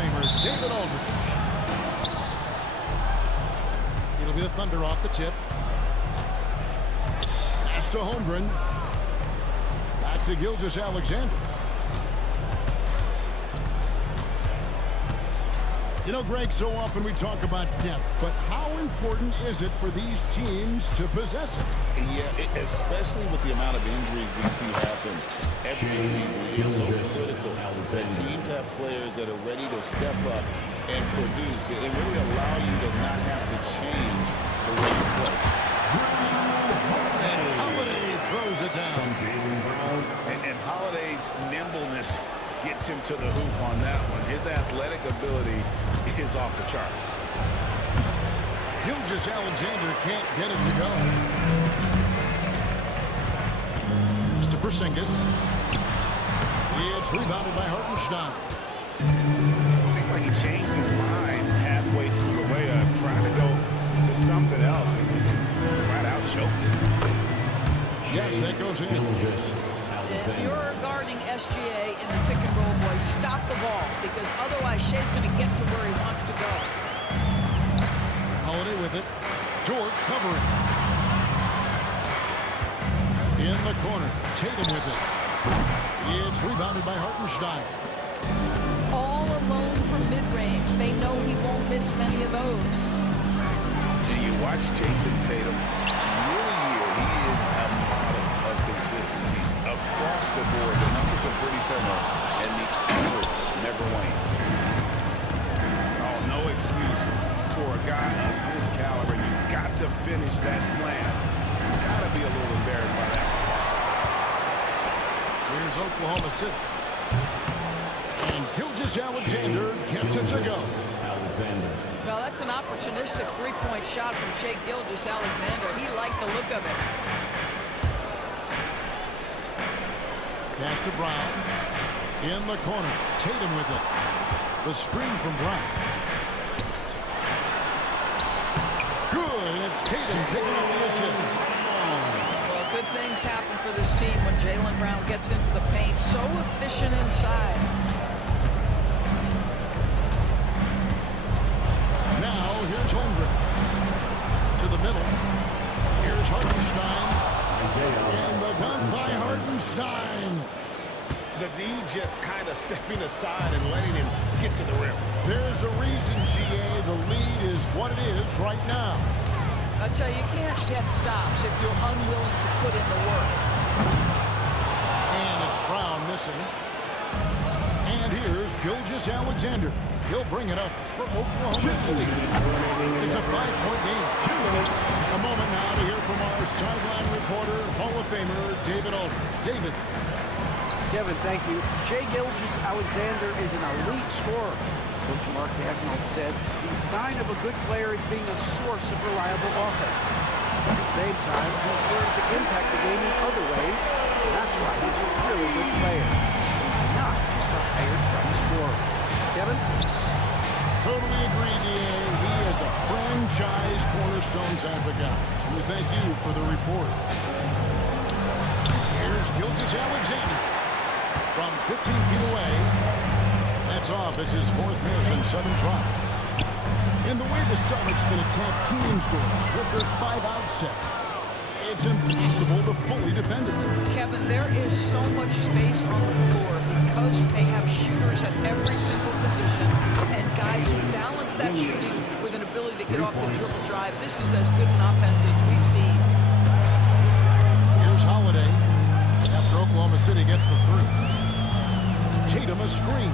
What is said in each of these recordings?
Famer David Aldridge. It'll be the Thunder off the tip. Pass to Holmgren. Back to Gilgeous-Alexander. You know, Greg, so often we talk about depth, but how important is it for these teams to possess it? Yeah, especially with the amount of injuries we see happen every season. It's so critical that teams have players that are ready to step up and produce. It really allow you to not have to change the way you play. And Holiday throws it down. And Holiday's nimbleness gets him to the hoop on that one. His athletic ability is off the charts. Gilgeous-Alexander can't get it to go. Mr. Porzingis. It's rebounded by Hartenstein. It seemed like he changed his mind halfway through the layup, trying to go to something else, and flat out choked it. Yes, that goes in. If you're guarding SGA in the pick and roll, boys, stop the ball, because otherwise Shea's going to get to where he wants to go. Holiday with it. Dort covering. In the corner. Tatum with it. It's rebounded by Hartenstein. All alone from mid-range. They know he won't miss many of those. And you watch Jason Tatum. Year to year, he is a model of consistency. Across the board, the numbers are pretty similar, and the effort never waned. Oh, no excuse for a guy of his caliber. You got to finish that slam. You got to be a little embarrassed by that. Here's Oklahoma City. And Gilgeous-Alexander gets it to go. Well, that's an opportunistic three-point shot from Shai Gilgeous-Alexander. He liked the look of it. Pass to Brown. In the corner. Tatum with it. The screen from Brown. Good. And it's Tatum picking up the assist. Well, good things happen for this team when Jaylen Brown gets into the paint. So efficient inside. Now, here's Holmgren. To the middle. Here's Hartenstein. And the dunk by Hartenstein. The D just kind of stepping aside and letting him get to the rim. There's a reason, GA. The lead is what it is right now. I tell you, you can't get stops if you're unwilling to put in the work. And it's Brown missing. And here's Gilgeous-Alexander. He'll bring it up for Oklahoma City. It's a 5-point game. 2 minutes. A moment now to hear from our sideline reporter, Hall of Famer David Aldridge. David. Kevin, thank you. Shai Gilgeous-Alexander is an elite scorer. Coach Mark Daigneault said the sign of a good player is being a source of reliable offense. At the same time, he's learned to impact the game in other ways. And that's why he's a really good player. Not just a hired run scorer. Kevin? Totally agree, DA. He is a franchise cornerstone type of guy. We thank you for the report. Here's Gilgeous-Alexander. From 15 feet away. That's off. It's his 4th miss in 7 tries. And the way the Celtics can attack teams' doors with their 5-out set, it's impossible to fully defend it. Kevin, there is so much space on the floor because they have shooters at every single position and guys who balance that shooting with an ability to get off the dribble drive. This is as good an offense as we've seen. Here's Holiday after Oklahoma City gets the 3. Tatum a screen.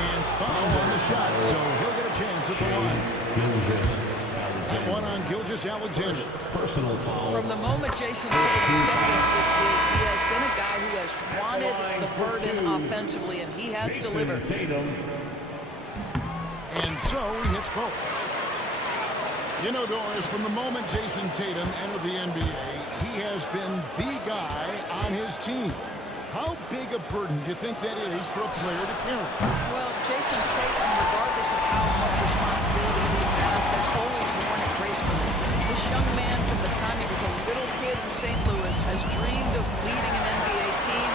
And fouled on the shot, so he'll get a chance at the line. That one on Gilgeous-Alexander. Personal foul. From the moment Jason Tatum stepped into this league, he has been a guy who has wanted the burden offensively, and he has delivered. And so he hits both. You know, Doris, from the moment Jason Tatum entered the NBA, he has been the guy on his team. How big a burden do you think that is for a player to carry? Well, Jason Tatum, regardless of how much responsibility he has always worn it gracefully. This young man, from the time he was a little kid in St. Louis, has dreamed of leading an NBA team,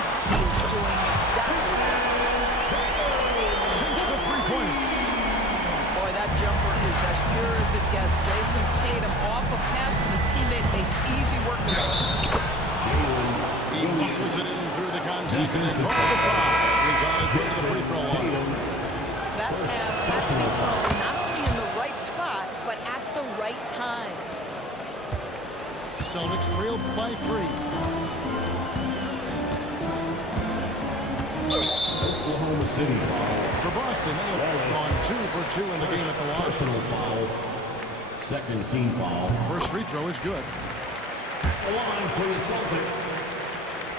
contact and then call the foul. He's on his way to the free throw line. That pass had to be thrown not only in the right spot, but at the right time. Celtics trailed by 3. Oklahoma City foul. For Boston, they have gone 2 for 2 in the game at the line. Personal foul. Second team foul. First free throw is good. The line for the Celtics.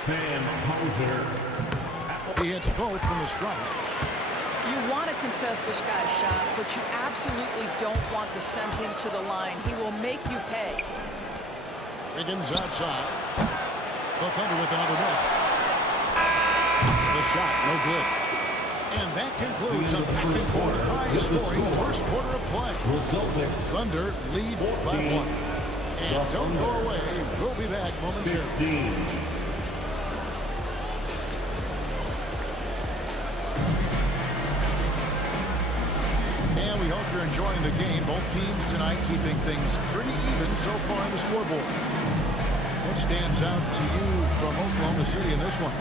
Sam Hauser. He hits both from the strike. You want to contest this guy's shot, but you absolutely don't want to send him to the line. He will make you pay. Higgins outside. The Thunder with another miss. The shot, no good. And that concludes a back-and-forth high-scoring first quarter of play. Thunder lead by 1. And don't go away. We'll be back momentarily. And we hope you're enjoying the game. Both teams tonight keeping things pretty even so far on the scoreboard. What stands out to you from Oklahoma City in this one?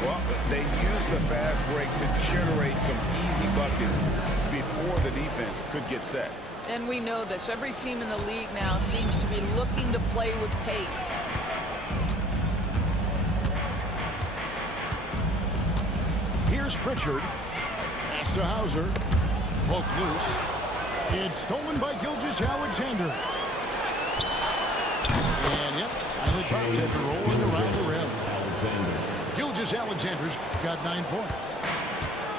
Well, they used the fast break to generate some easy buckets before the defense could get set. And we know this. Every team in the league now seems to be looking to play with pace. Here's Pritchard. Pass to Hauser. Poke loose. It's stolen by Gilgeous-Alexander. And yep, finally drops after rolling around the rim. Gilgeous-Alexander's got 9 points.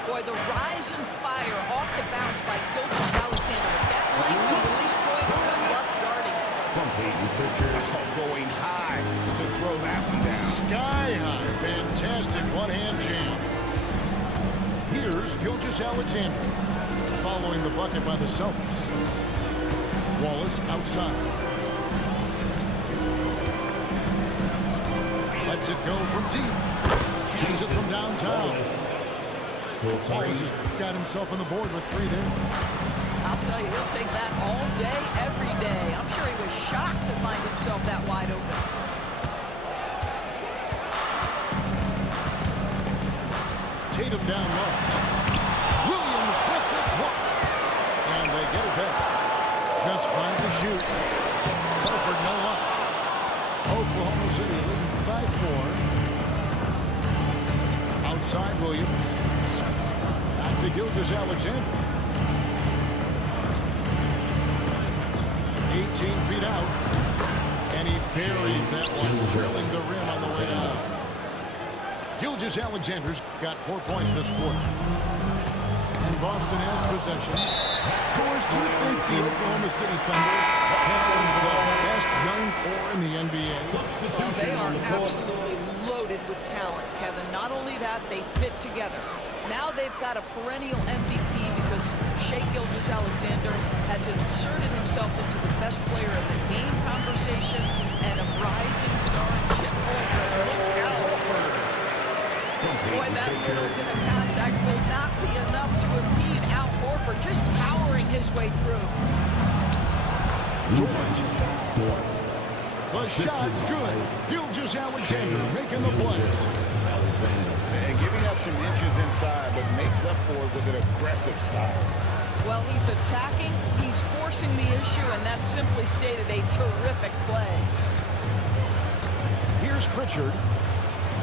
Boy, the rise and fire off the bounce by Gilgeous-Alexander. That length and release point, good luck guarding it. Going high to throw that one down. Sky high. Fantastic one-hand jam. Here's Gilgeous-Alexander following the bucket by the Celtics. Wallace outside. Lets it go from deep. Cans it from downtown. Wallace has got himself on the board with 3 there. I'll tell you, he'll take that all day, every day. I'm sure he was shocked to find himself that wide open. Tatum down low. Williams with the block. And they get it back. Just fine to shoot. Horford no luck. Oklahoma City leading by 4. Outside Williams. Back to Gilgeous-Alexander. 18 feet out. And he buries that one, drilling the rim on the way down. Gilgeous-Alexander's got 4 points this quarter. And Boston has possession. Doris, do you think the Oklahoma City Thunder has the best young core in the NBA? Well, they are absolutely loaded with talent, Kevin. Not only that, they fit together. Now they've got a perennial MVP because Shai Gilgeous-Alexander has inserted himself into the best player of the game conversation and a rising star in Chet Holmgren. Look out. Boy, that little bit of contact will not be enough to impede Al Horford, just powering his way through. The shot's good. Gilgeous-Alexander making the play. And giving up some inches inside, but makes up for it with an aggressive style. Well, he's attacking, he's forcing the issue, and that's simply stated a terrific play. Here's Pritchard.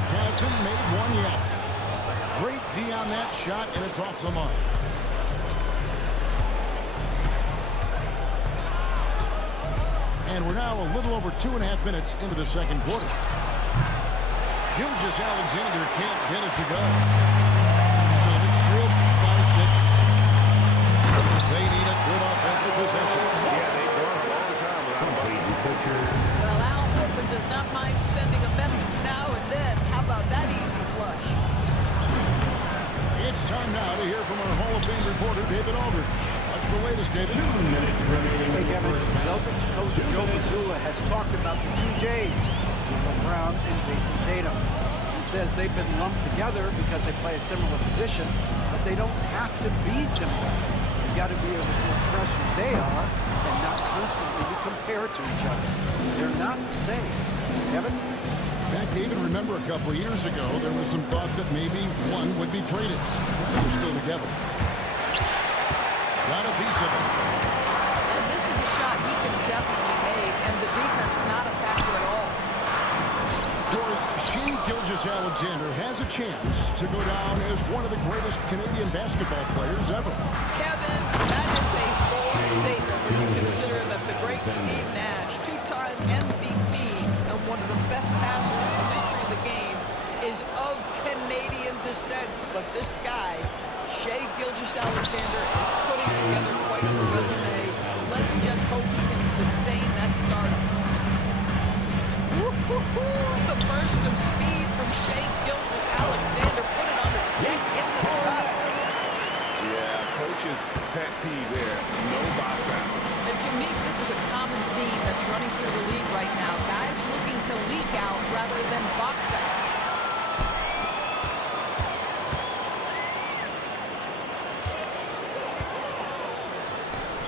Hasn't made one yet. Great D on that shot, and it's off the mark. And we're now a little over 2.5 minutes into the second quarter. Gilgeous-Alexander can't get it to go. Celtics trail by 6. They need a good offensive possession. Yeah, they've gone a long time without Pritchard. Well, Al Horford does not mind sending a message now and then. How about that easy flush? It's time now to hear from our Hall of Fame reporter, David Aldridge. What's the latest, David? 2 minutes remaining. Hey, Kevin, Celtics coach Joe Mazzulla has talked about the 2 J's, Jaylen Brown and Jason Tatum. He says they've been lumped together because they play a similar position, but they don't have to be similar. They've got to be able to express who they are and not constantly be compared to each other. They're not the same. Kevin? Back Even remember a couple of years ago, there was some thought that maybe one would be traded. They're still together. Got a piece of it. And this is a shot he can definitely make, and the defense not a factor at all. Doris, Shea Gilgeous-Alexander has a chance to go down as one of the greatest Canadian basketball players ever. Kevin, that is a bold statement when you consider that the great Steve Nash, two-time MVP and one of the best passers in the history of the game, is of Canadian descent. But this guy, Shea Gilgeous-Alexander, is putting together quite the resume. Let's just hope he can sustain that stardom. The burst of speed from Shea Gilgeous-Alexander put it on the deck into the cup. Yeah, coach's pet peeve there. No box out. And to me, this is a common theme that's running through the league right now. Guys looking to leak out rather than box out.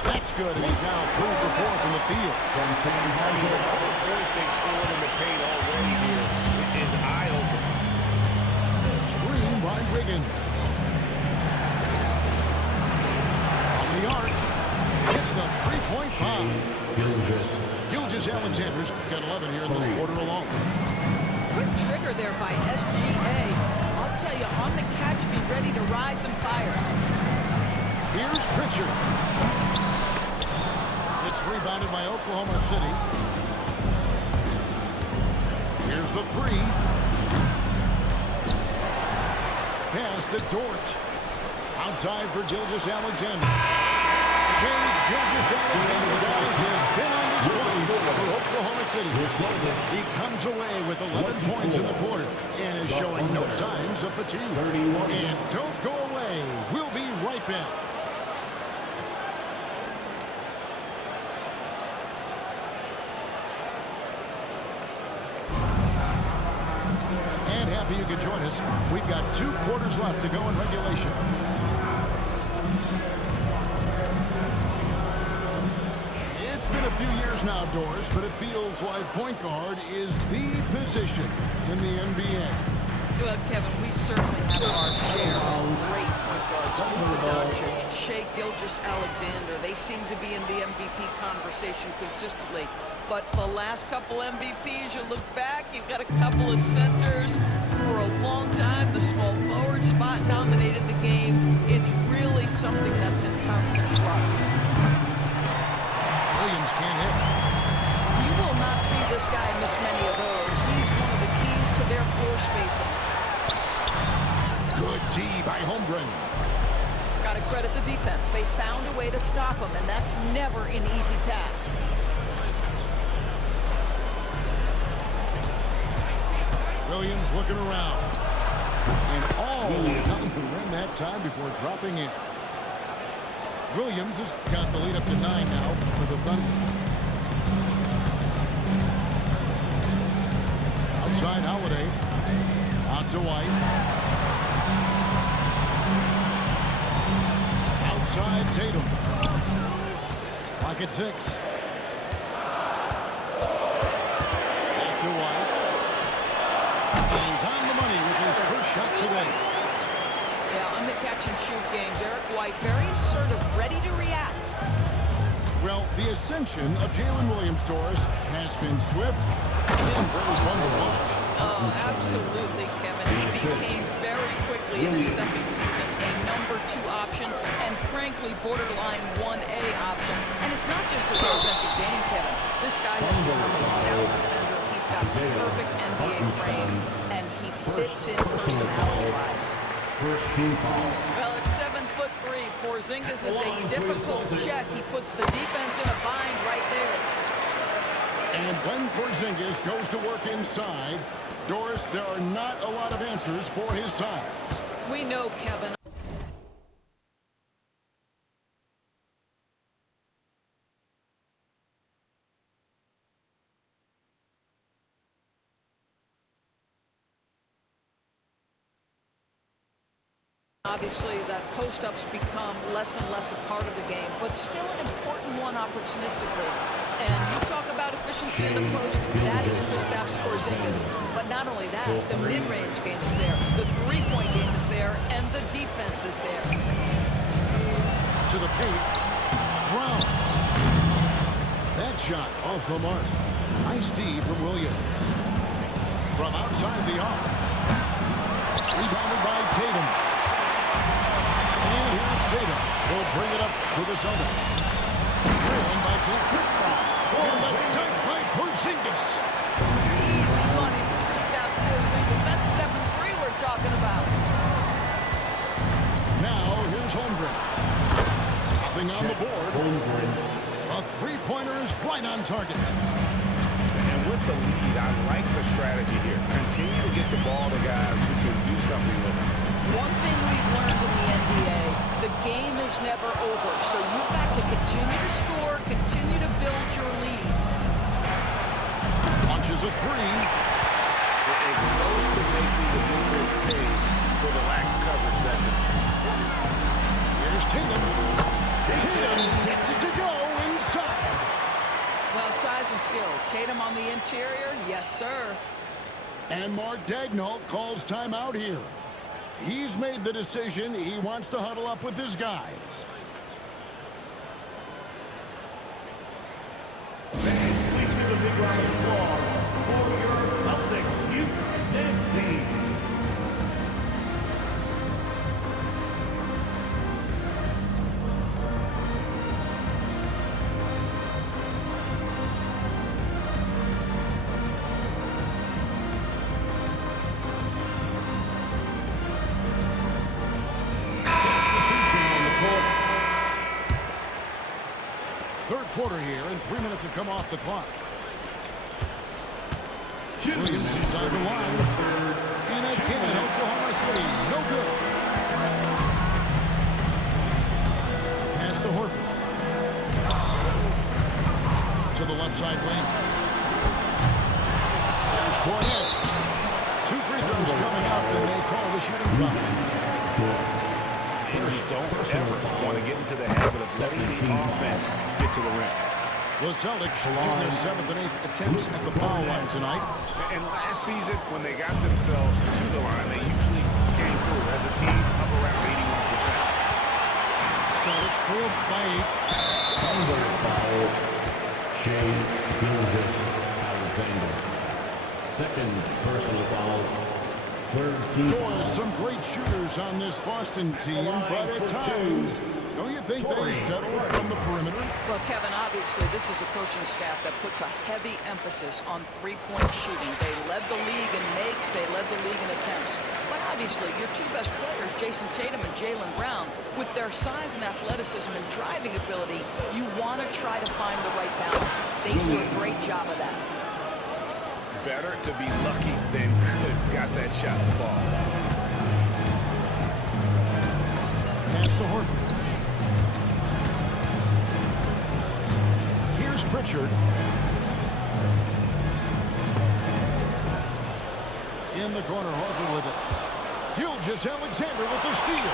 That's good, and he's now 3 for 4 from the field. From Sam The Hauser. points they've scored in the paint already here is eye-opening. Screen by Wiggins. From the arc, hits the three-point bomb. Gilgeous. Gilgeous-Alexander's got 11 here in this quarter alone. Quick trigger there by SGA. I'll tell you, on the catch, be ready to rise and fire. Here's Pritchard. It's rebounded by Oklahoma City. Here's the three. Pass to Dort. Outside for Gilgeous-Alexander. Shea Gilgeous-Alexander, guys, has been on display for Oklahoma City. He comes away with 11 points in the quarter and is showing no signs of fatigue. And don't go away. We'll be right back. And happy you could join us. We've got 2 quarters left to go in regulation. It's been a few years now, Doris, but it feels like point guard is the position in the NBA. Well, Kevin, we certainly have our share of great point guards. Luka Doncic, Shea Gilgeous-Alexander, they seem to be in the MVP conversation consistently. But the last couple MVPs, you look back, you've got a couple of centers. For a long time, the small forward spot dominated the game. It's really something that's in constant flux. Williams can't hit. You will not see this guy miss many of those. He's one of the keys to their floor spacing. Good D by Holmgren. Got to credit the defense. They found a way to stop him, and that's never an easy task. Williams looking around. And all down the rim that time before dropping in. Williams has got the lead up to 9 now for the Thunder. Outside Holiday. Out to White. Outside Tatum. Clock at 6. Back to White. And he's on the money with his first shot today. Yeah, on the catch-and-shoot game, Derek White very assertive, ready to react. Well, the ascension of Jalen Williams, Doris, has been swift and very fun to watch. Oh, absolutely, Kevin. He became very quickly in his second season a number 2 option and, frankly, borderline 1A option. And it's not just his offensive game, Kevin. This guy has become a stout defender. He's got the perfect NBA frame, and he fits in personality-wise. First team foul. Well, it's 7'3". Porzingis is a difficult check. He puts the defense in a bind right there. And when Porzingis goes to work inside, Doris, there are not a lot of answers for his size. We know, Kevin. Obviously, that post-ups become less and less a part of the game, but still an important one opportunistically. And you talk about efficiency. efficiency in the post, that is Kristaps Porzingis. But not only that, the mid-range game is there, the three-point game is there, and the defense is there. To the paint. Brown. That shot off the mark. Nice D from Williams. From outside the arc. Rebounded by Tatum. And here's Tatum. He'll bring it up to the Celtics. Trailing by 10. And the dunk by Porzingis. Easy money for Kristaps Porzingis. That's 7-3 we're talking about. Now here's Holmgren. Nothing on the board. A three-pointer is right on target. And with the lead, I like the strategy here. Continue to get the ball to guys who can do something with it. One thing we've learned in the NBA, the game is never over. So you've got to continue to score, continue to build your lead. Launches a three. It's close to making the defense pay for the lax coverage that's in. Here's Tatum. Tatum gets it to go inside. Well, size and skill. Tatum on the interior, yes, sir. And Mark Daigneault calls timeout here. He's made the decision. He wants to huddle up with his guys. Please give a big round of applause for your Celtics youth dance team. Third quarter here, and 3 minutes have come off the clock. Williams inside the line. And again, Oklahoma City, no good. Pass to Horford. To the left side lane. There's Cornette. 2 free throws coming up, and they call the shooting foul. And you don't ever want to get into the habit of letting the offense get to the rim. The Celtics shooting their 7th and 8th attempts at the foul line tonight. And last season, when they got themselves to the line, they usually came through as a team up around 81%. Celtics trailed by 8. Under foul, Shea Gilgeous-Alexander. Second personal foul. Third team. Doors, some great shooters on this Boston team, but at times, don't you think they settle from the perimeter? Well, Kevin, obviously, this is a coaching staff that puts a heavy emphasis on three-point shooting. They led the league in makes, they led the league in attempts. But obviously, your two best players, Jason Tatum and Jaylen Brown, with their size and athleticism and driving ability, you want to try to find the right balance. They do a great job of that. Better to be lucky than good. Got that shot to fall. Pass to Horford. Here's Pritchard. In the corner, Horford with it. Gilgeous-Alexander with the steal.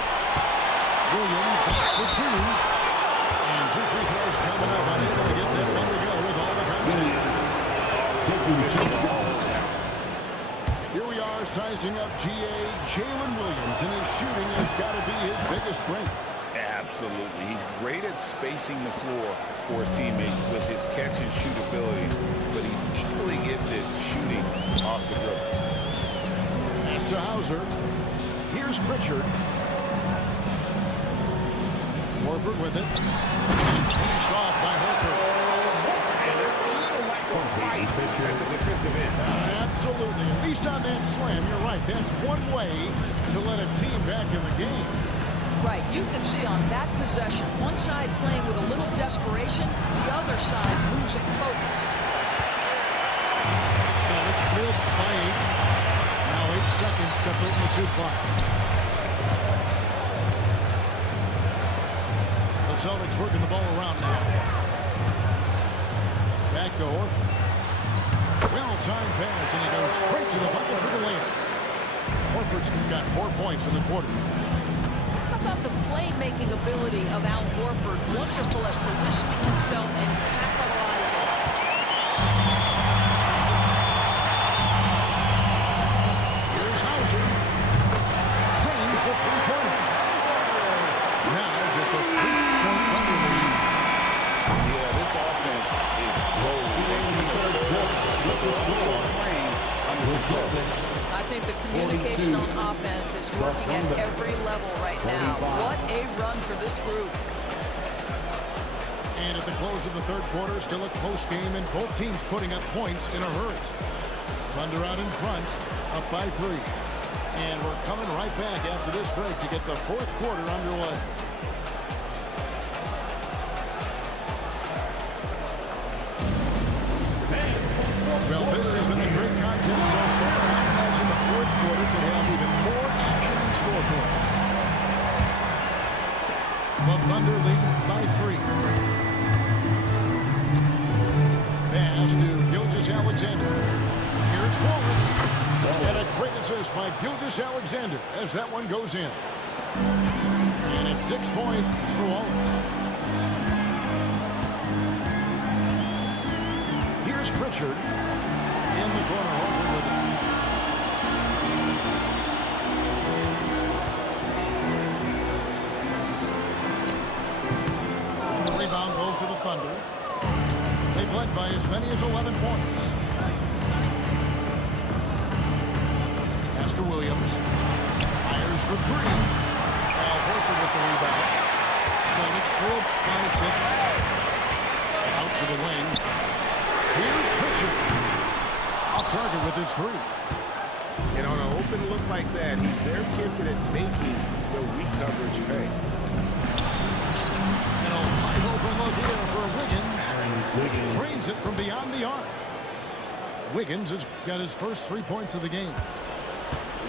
Williams, that's for 2. And 2 free throws coming up. Unable to get that one to go with all the contact. Here we are sizing up Jaylen Williams, and his shooting has got to be his biggest strength. Absolutely. He's great at spacing the floor for his teammates with his catch and shoot abilities, but he's equally gifted shooting off the dribble. Pass to Hauser. Here's Pritchard. Horford with it. Finished off by Horford. And there's a little lack of fight at the defensive end. Absolutely. At least on that slam, you're right. That's one way to let a team back in the game. Right, you can see on that possession, one side playing with a little desperation, the other side losing focus. Celtics trailed by 8. Now 8 seconds separating the two clocks. The Celtics working the ball around now. Back to Horford. Well-timed pass, and he goes straight to the bucket for the layup. Horford's got 4 points in the quarter. How about the playmaking ability of Al Horford? Wonderful at positioning himself and capitalizing. the communication on offense is working at every level right now. What a run for this group. And at the close of the third quarter, still a close game, and both teams putting up points in a hurry. Thunder out in front, up by 3. And we're coming right back after this break to get the fourth quarter underway. Well, this has been a great contest so far. I imagine the fourth quarter could have even more action in store for us. The Thunder leading by 3. Pass to Gilgeous-Alexander. Here's Wallace. And a great assist by Gilgeous-Alexander as that one goes in. And it's 6 points for Wallace. Here's Pritchard. In the corner, over with it. And the rebound goes to the Thunder. They've led by as many as 11 points. Pass to Williams. Fires for 3. Al Horford with the rebound. Celtics trail by 6. Out to the wing. Here's Pritchard. Off target with his 3. And on an open look like that, he's very gifted at making the weak coverage pay. And a wide open look here for Wiggins. Drains it from beyond the arc. Wiggins has got his first 3 points of the game.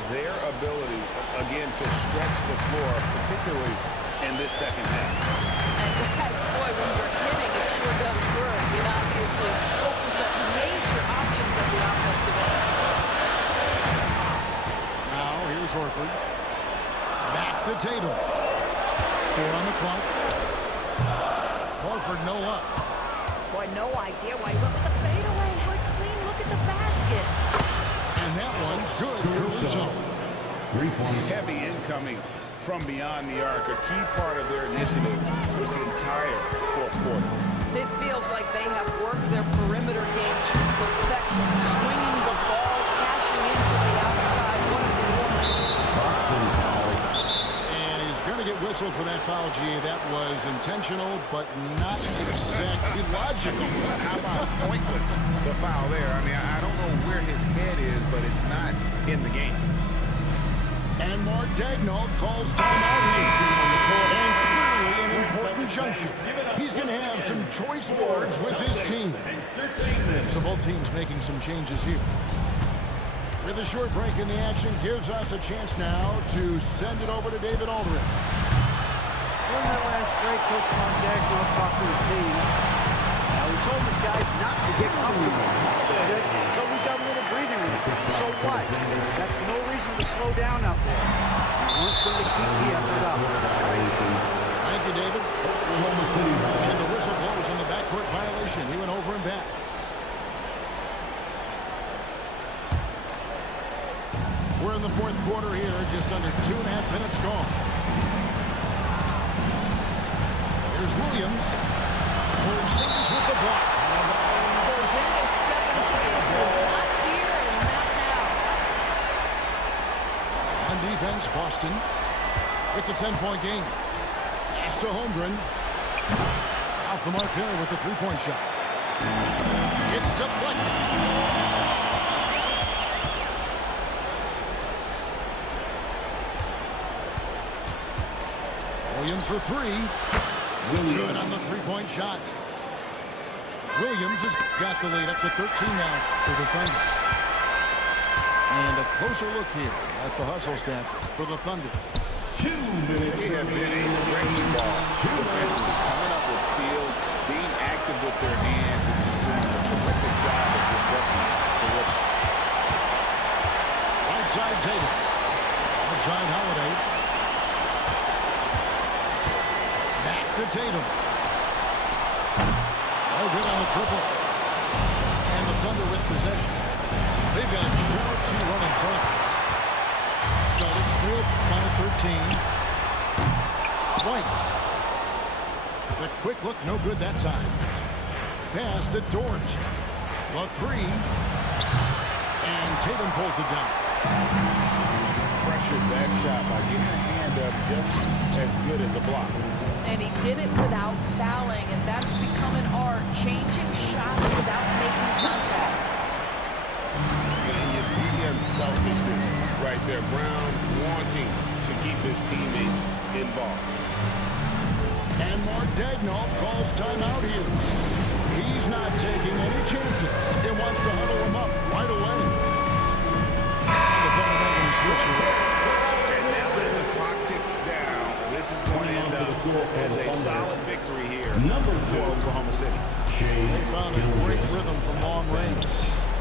Their ability, again, to stretch the floor, particularly in this second half. And guys, boy, when you're hitting, it sure does work. It obviously opens up major options at the offensive end. Now, here's Horford. Back to Tatum. 4 on the clock. Horford, no luck. Boy, no idea why. Look at the fadeaway. How clean. Look at the basket. And that one's good. Caruso. 3 points. Heavy incoming from beyond the arc, a key part of their initiative this entire fourth quarter. It feels like they have worked their perimeter game to perfection, swinging the ball, cashing in from the outside. What a performance. And he's going to get whistled for that foul, G. That was intentional, but not exactly logical. How about pointless to foul there? I mean, I don't know where his head is, but it's not in the game. And Mark Daigneault calls timeout here. And clearly an important juncture. He's going to have some choice words with his team. So both teams making some changes here. With a short break in the action gives us a chance now to send it over to David Aldridge. During that last break, Coach Mark Daigneault talked to his team. Now, he told his guys not to get comfortable. He said, so we got a little breathing room. So what? That's no reason to slow down out there. He wants them to keep the effort up. Thank you, David. And the whistle blows on the backcourt violation. He went over and back. We're in the fourth quarter here, just under 2.5 minutes gone. Here's Williams. Porzingis with the block. Porzingis 7 places, not here and not now. On defense, Boston. It's a 10-point game. Pass to Holmgren. Off the mark there with the 3-point shot. It's deflected. Williams for 3. Good on the 3-point shot. Williams has got the lead up to 13 now for the Thunder. And a closer look here at the hustle stats for the Thunder. They have been a breaking ball defensively, coming up with steals, being active with their hands, and just doing a terrific job of disrupting the rhythm. Right side Tatum. Outside Holiday. Back to Tatum. Oh, good on the triple. And the Thunder with possession. They've got a 12-2 run in progress. Celtics trail by 13. White. The quick look, no good that time. Pass to Dort. The 3. And Tatum pulls it down. that shot by getting a hand up just as good as a block. And he did it without fouling, and that's become an art, changing shots without making contact. And you see the unselfishness right there. Brown wanting to keep his teammates involved. And Mark Daigneault calls timeout here. He's not taking any chances. He wants to huddle him up right away. And the fundamental switch here. And now as the clock ticks down, this is going to end up as a solid victory here for Oklahoma City. They found a great rhythm from long range.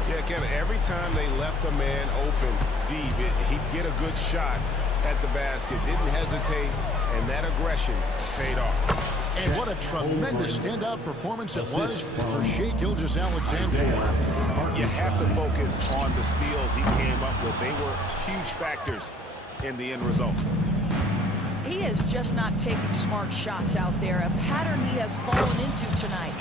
Yeah, Kevin, every time they left a man open deep, he'd get a good shot at the basket. Didn't hesitate, and that aggression paid off. And what a tremendous standout performance it was for Shai Gilgeous-Alexander. You have to focus on the steals he came up with. They were huge factors in the end result. He is just not taking smart shots out there, a pattern he has fallen into tonight.